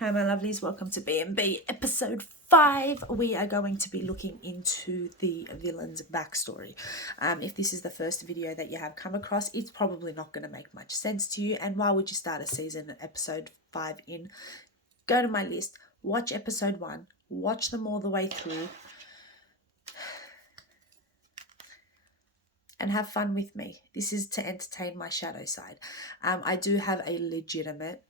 Hi my lovelies, welcome to B&B episode 5. We are going to be looking into the villain's backstory. If this is the first video that you have come across, it's probably not going to make much sense to you. And why would you start a season episode 5 in? Go to my list, watch episode 1, watch them all the way through, and have fun with me. This is to entertain my shadow side. I do have a legitimate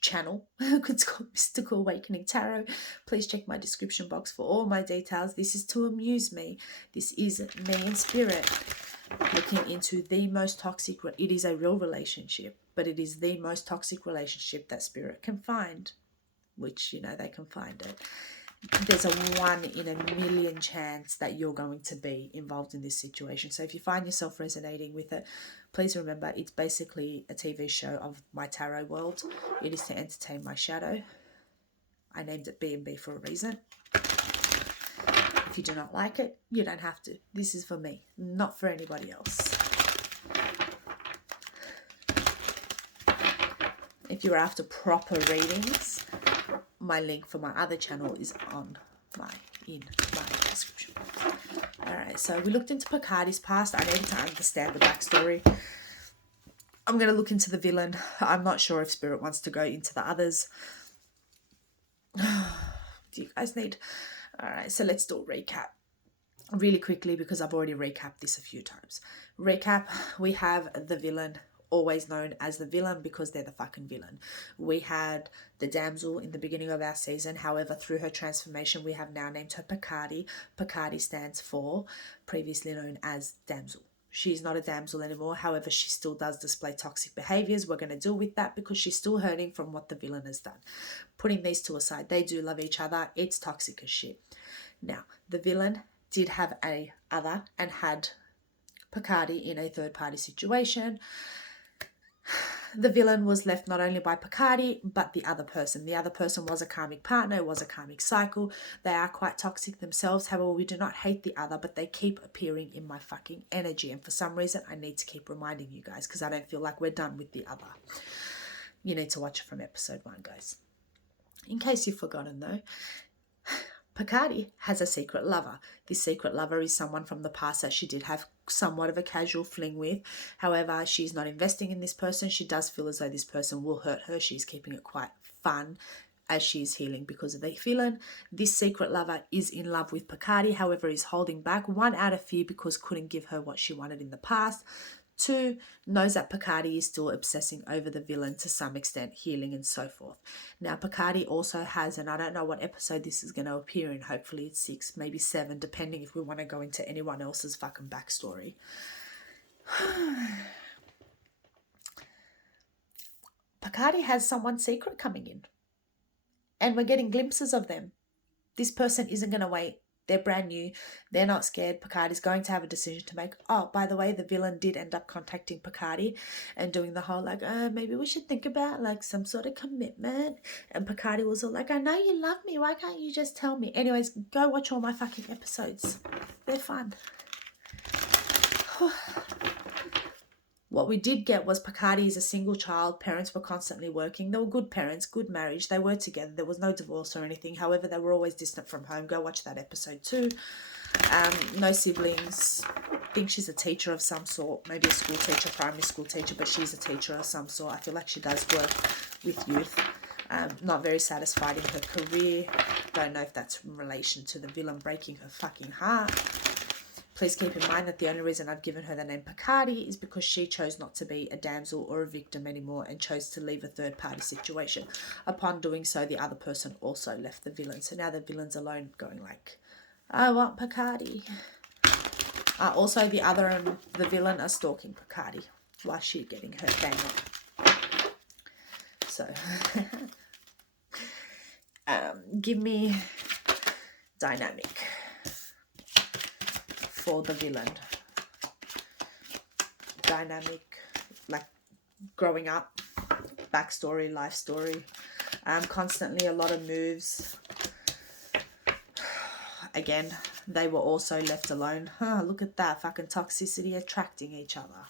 channel. It's called Mystikal Awakening Tarot. Please check my description box for all my details. This is to amuse me. This is me in spirit looking into the most toxic, it is a real relationship, but it is the most toxic relationship that spirit can find, which, you know, they can find it. There's a 1 in a million chance that you're going to be involved in this situation. So if you find yourself resonating with it, please remember it's basically a TV show of my tarot world. It is to entertain my shadow. I named it B&B for a reason. If you do not like it, you don't have to. This is for me, not for anybody else. If you're after proper readings, my link for my other channel is in my description. Alright, so we looked into Picardi's past. I needed to understand the backstory. I'm going to look into the villain. I'm not sure if Spirit wants to go into the others. Do you guys need... Alright, so let's do a recap really quickly because I've already recapped this a few times. Recap, we have the villain, always known as the villain because they're the fucking villain. We had the damsel in the beginning of our season. However, through her transformation, we have now named her Picardi. Picardi stands for previously known as damsel. She's not a damsel anymore. However, she still does display toxic behaviors. We're going to deal with that because she's still hurting from what the villain has done. Putting these two aside, they do love each other. It's toxic as shit. Now, the villain did have a other and had Picardi in a third-party situation. The villain was left not only by Picardi, but the other person. The other person was a karmic partner, was a karmic cycle. They are quite toxic themselves. However, we do not hate the other, but they keep appearing in my fucking energy. And for some reason, I need to keep reminding you guys because I don't feel like we're done with the other. You need to watch it from episode 1, guys. In case you've forgotten, though, Picardi has a secret lover. This secret lover is someone from the past that she did have somewhat of a casual fling with. However, she's not investing in this person. She does feel as though this person will hurt her. She's keeping it quite fun as she's healing because of the villain. This secret lover is in love with Picardi. However, is holding back. 1, out of fear because couldn't give her what she wanted in the past. 2, knows that Picardi is still obsessing over the villain to some extent, healing and so forth. Now, Picardi also has, and I don't know what episode this is going to appear in, hopefully it's 6, maybe 7, depending if we want to go into anyone else's fucking backstory. Picardi has someone secret coming in, and we're getting glimpses of them. This person isn't going to wait. They're brand new. They're not scared. Picardi's going to have a decision to make. Oh, by the way, the villain did end up contacting Picardi and doing the whole like, maybe we should think about like some sort of commitment. And Picardi was all like, I know you love me. Why can't you just tell me? Anyways, go watch all my fucking episodes. They're fun. What we did get was Picardi is a single child. Parents were constantly working. They were good parents, good marriage. They were together. There was no divorce or anything. However, they were always distant from home. Go watch that episode too. No siblings. I think she's a teacher of some sort. Maybe a school teacher, primary school teacher, but she's a teacher of some sort. I feel like she does work with youth. Not very satisfied in her career. Don't know if that's in relation to the villain breaking her fucking heart. Please keep in mind that the only reason I've given her the name Picardi is because she chose not to be a damsel or a victim anymore and chose to leave a third-party situation. Upon doing so, the other person also left the villain. So now the villain's alone going like, I want Picardi. Also, the other and the villain are stalking Picardi while she's getting her bang on. So, give me dynamic for the villain. Dynamic, like growing up, backstory, life story. Constantly a lot of moves. Again, they were also left alone. Look at that, fucking toxicity attracting each other.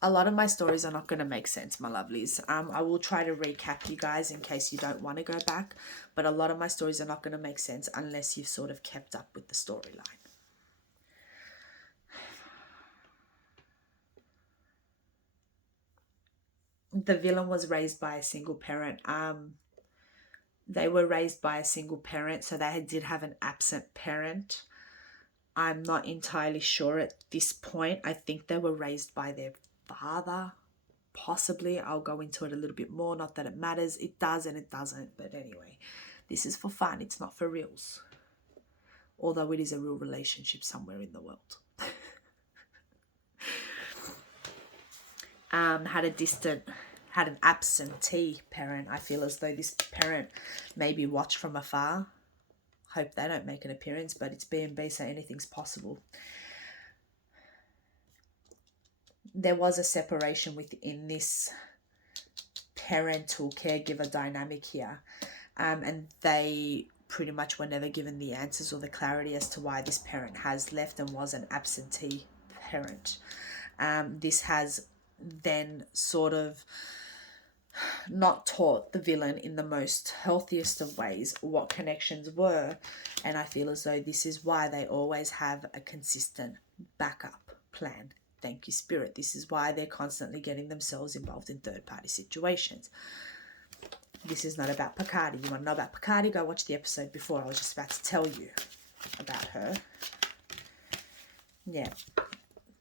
A lot of my stories are not going to make sense, my lovelies. I will try to recap you guys in case you don't want to go back, but a lot of my stories are not going to make sense unless you've sort of kept up with the storyline. The villain was raised by a single parent. They were raised by a single parent, so they did have an absent parent. I'm not entirely sure at this point. I think they were raised by their father, possibly. I'll go into it a little bit more. Not that it matters. It does and it doesn't. But anyway, this is for fun. It's not for reals. Although it is a real relationship somewhere in the world. Had an absentee parent. I feel as though this parent maybe watched from afar. Hope they don't make an appearance, but it's B&B, so anything's possible. There was a separation within this parental caregiver dynamic here, and they pretty much were never given the answers or the clarity as to why this parent has left and was an absentee parent. This has then sort of not taught the villain in the most healthiest of ways what connections were, and I feel as though this is why they always have a consistent backup plan. Thank you, Spirit. This is why they're constantly getting themselves involved in third-party situations. This is not about Picardy. You want to know about Picardy? Go watch the episode before. I was just about to tell you about her. Yeah,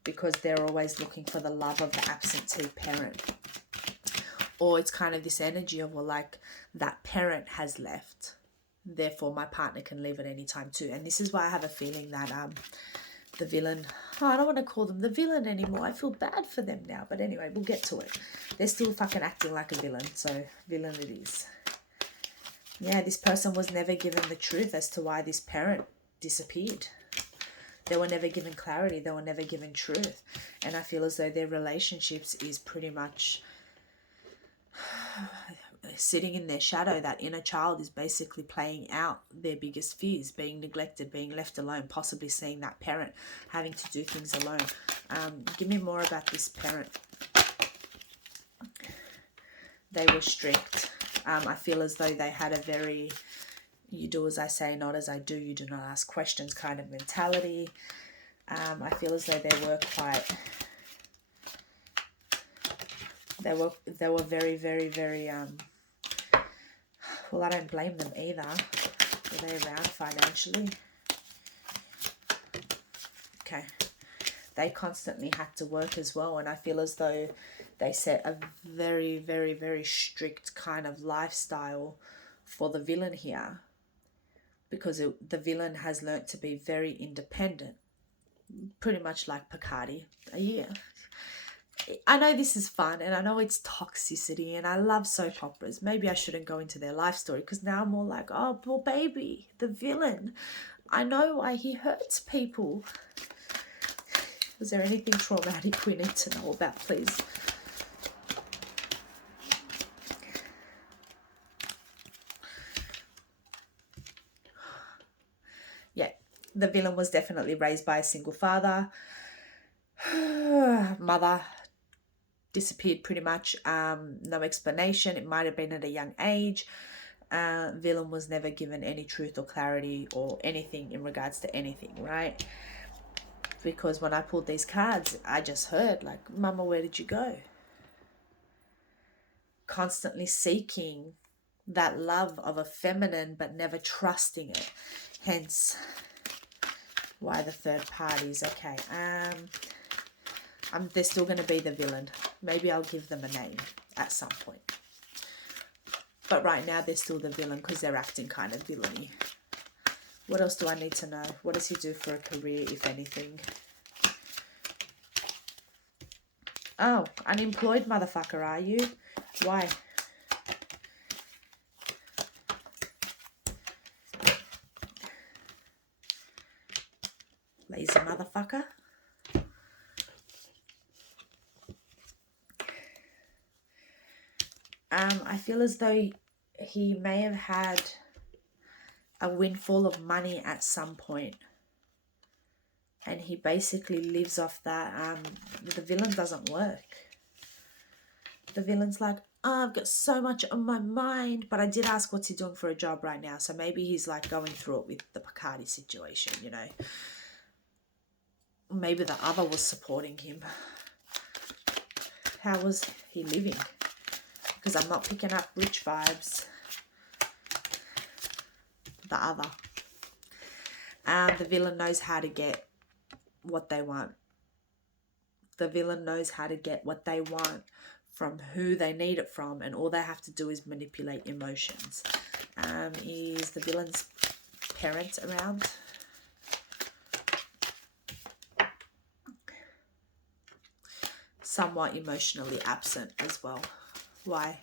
because they're always looking for the love of the absentee parent. Or it's kind of this energy of, well, like, that parent has left, therefore my partner can leave at any time too. And this is why I have a feeling that the villain, I don't want to call them the villain anymore. I feel bad for them now. But anyway, we'll get to it. They're still fucking acting like a villain. So villain it is. Yeah, this person was never given the truth as to why this parent disappeared. They were never given clarity. They were never given truth. And I feel as though their relationships is pretty much sitting in their shadow. That inner child is basically playing out their biggest fears, being neglected, being left alone, possibly seeing that parent having to do things alone. Give me more about this parent. They were strict. I feel as though they had a very, you do as I say, not as I do, you do not ask questions kind of mentality. I feel as though they were quite, they were very, very, very, well, I don't blame them either. Were they around financially? Okay. They constantly had to work as well, and I feel as though they set a very, very, very strict kind of lifestyle for the villain here, because the villain has learnt to be very independent, pretty much like Picardy. Yeah. I know this is fun, and I know it's toxicity, and I love soap operas. Maybe I shouldn't go into their life story, because now I'm more like, oh, poor baby, the villain. I know why he hurts people. Was there anything traumatic we need to know about, please? Yeah, the villain was definitely raised by a single father. Mother disappeared pretty much. No explanation. It might have been at a young age. Villain was never given any truth or clarity or anything in regards to anything, right? Because when I pulled these cards, I just heard, like, Mama, where did you go? Constantly seeking that love of a feminine, but never trusting it. Hence, why the third parties. Okay. They're still going to be the villain. Maybe I'll give them a name at some point. But right now, they're still the villain because they're acting kind of villainy. What else do I need to know? What does he do for a career, if anything? Oh, unemployed motherfucker, are you? Why? Lazy motherfucker. I feel as though he may have had a windfall of money at some point, and he basically lives off that. The villain doesn't work. The villain's like, oh, I've got so much on my mind, but I did ask what's he doing for a job right now. So maybe he's like going through it with the Picardi situation, you know. Maybe the other was supporting him. How was he living? Because I'm not picking up rich vibes. The other. The villain knows how to get what they want. The villain knows how to get what they want from who they need it from, and all they have to do is manipulate emotions. Is the villain's parents around? Somewhat emotionally absent as well. Why?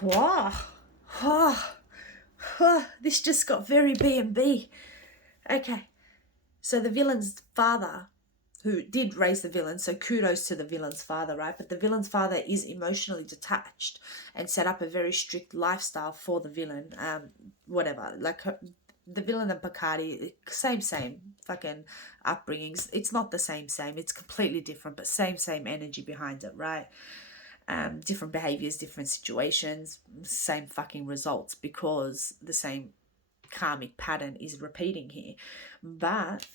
Wow. This just got very B&B. Okay. So the villain's father, who did raise the villain, so kudos to the villain's father, right? But the villain's father is emotionally detached and set up a very strict lifestyle for the villain. Whatever. Like the villain and Picardi, same fucking upbringings. It's not the same. It's completely different, but same energy behind it, right? Different behaviors, different situations, same fucking results, because the same karmic pattern is repeating here. But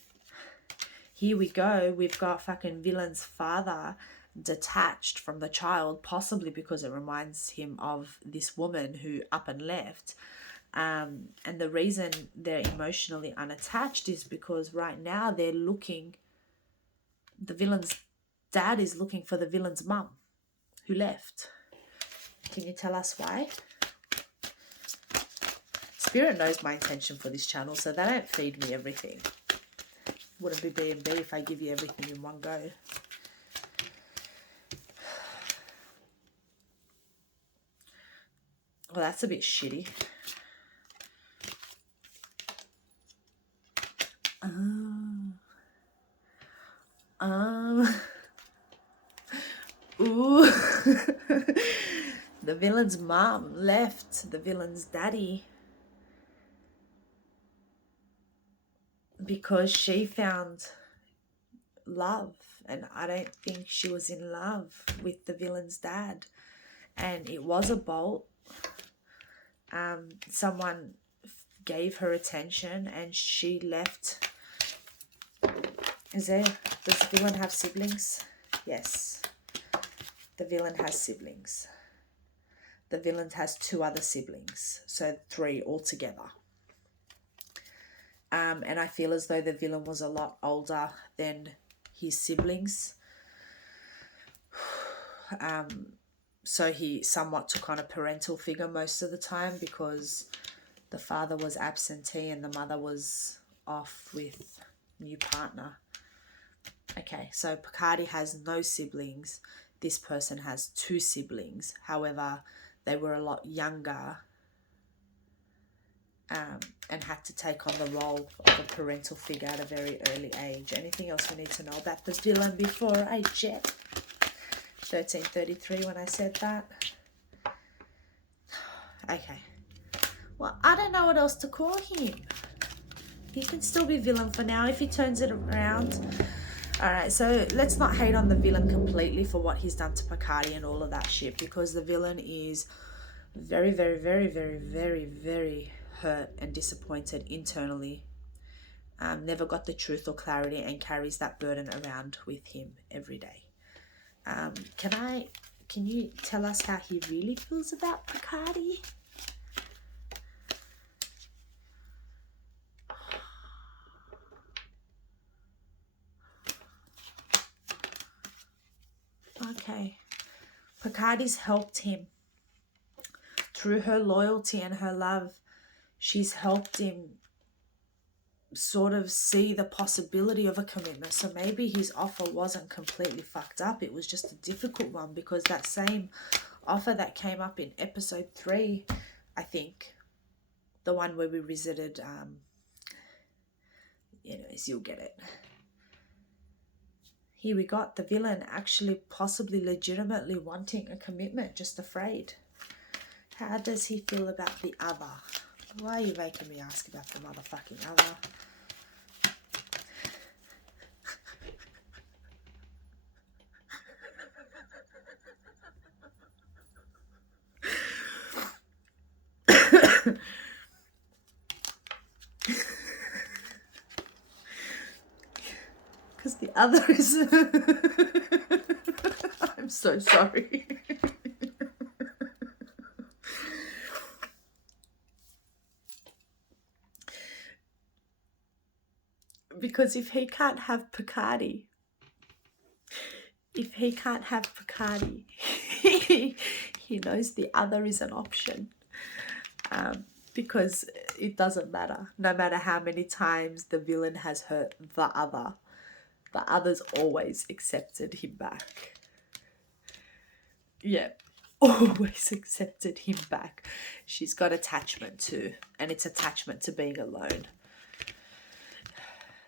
here we go, we've got fucking villain's father detached from the child, possibly because it reminds him of this woman who up and left. And the reason they're emotionally unattached is because right now they're looking, the villain's dad is looking for the villain's mum who left. Can you tell us why? Spirit knows my intention for this channel, so they don't feed me everything. Wouldn't be B&B if I give you everything in one go. Well, that's a bit shitty. Ooh. The villain's mom left the villain's daddy because she found love, and I don't think she was in love with the villain's dad, and it was a bolt. Someone gave her attention and she left. Does the villain have siblings? Yes, the villain has siblings. The villain has 2 other siblings, so 3 altogether. And I feel as though the villain was a lot older than his siblings. So he somewhat took on a parental figure most of the time, because the father was absentee and the mother was off with new partner. Okay, so Picardi has no siblings. This person has 2 siblings. However, they were a lot younger and had to take on the role of a parental figure at a very early age. Anything else we need to know about the villain before I jet? 1333 when I said that. Okay. Well, I don't know what else to call him. He can still be villain for now if he turns it around. Alright, so let's not hate on the villain completely for what he's done to Picardi and all of that shit, because the villain is very, very, very, very, very, very hurt and disappointed internally. Never got the truth or clarity and carries that burden around with him every day. Can you tell us how he really feels about Picardi? Okay. Picardi's helped him. Through her loyalty and her love, she's helped him sort of see the possibility of a commitment. So maybe his offer wasn't completely fucked up. It was just a difficult one, because that same offer that came up in episode 3, I think, the one where we visited, anyways, you'll get it. Here we got the villain actually possibly legitimately wanting a commitment, just afraid. How does he feel about the other? Why are you making me ask about the motherfucking other? because the other is... I'm so sorry. Because if he can't have Picardy, he knows the other is an option. Because it doesn't matter. No matter how many times the villain has hurt the other's always accepted him back. Yeah, always accepted him back. She's got attachment too, and it's attachment to being alone.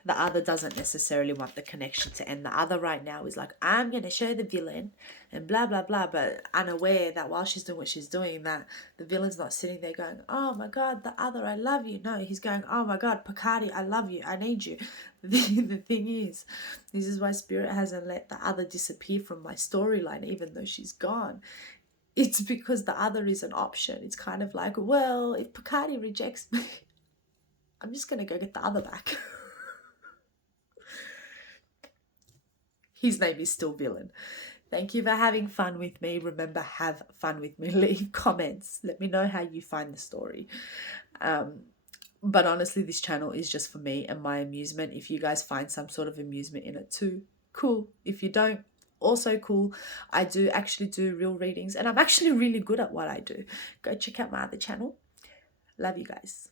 The other doesn't necessarily want the connection to end. The other right now is like, I'm going to show the villain and blah, blah, blah. But unaware that while she's doing what she's doing, that the villain's not sitting there going, oh my God, the other, I love you. No, he's going, oh my God, Picardy, I love you. I need you. The thing is, this is why Spirit hasn't let the other disappear from my storyline, even though she's gone. It's because the other is an option. It's kind of like, well, if Picardy rejects me, I'm just going to go get the other back. His name is still Villain. Thank you for having fun with me. Remember, have fun with me. Leave comments. Let me know how you find the story. But honestly, this channel is just for me and my amusement. If you guys find some sort of amusement in it too, cool. If you don't, also cool. I do actually do real readings, and I'm actually really good at what I do. Go check out my other channel. Love you guys.